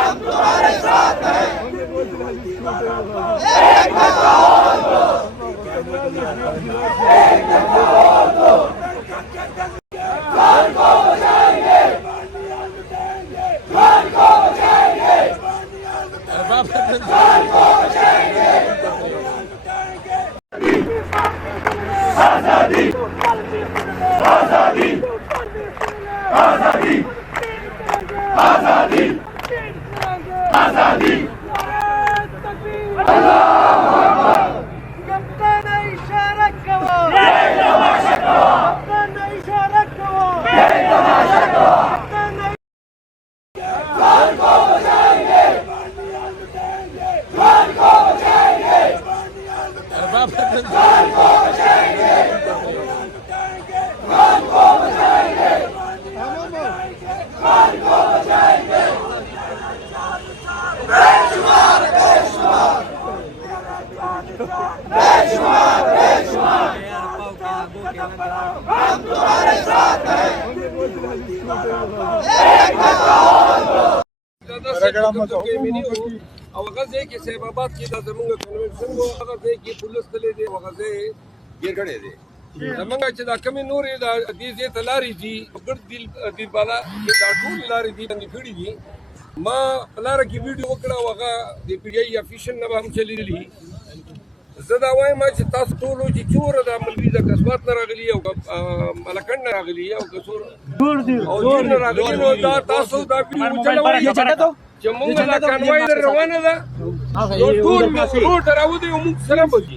हम तुम्हारे साथ हैं। आजादी आजादी आजादी आजादी आजादी हम तुम्हारे साथ हैं। वगैरह की सेबाबाद की जमूंगा कन्वेंशन को वगैरह की पुलिस तले दे वगैरह ये खड़े दे जमंगा चदा कमी नूर दा दीजे तलारी जी गड़ दिल दिल बाला ये दाटू लारी दी बंदी फिड़ी जी मां पलार की वीडियो वकड़ा वगा दी पीडीआई ऑफिशियल न हम चली ली زدا وای ما چې تاسو ټول چې چور د عملي د کسبات نه راغلي او ملکن نه راغلي او کسور جوړ دي او جوړ نه راغلي نو دا تاسو دا ویډیو چلوي چې موږ لا کانوای روانه ده ټول مسلو تراو دي موږ سلام وځي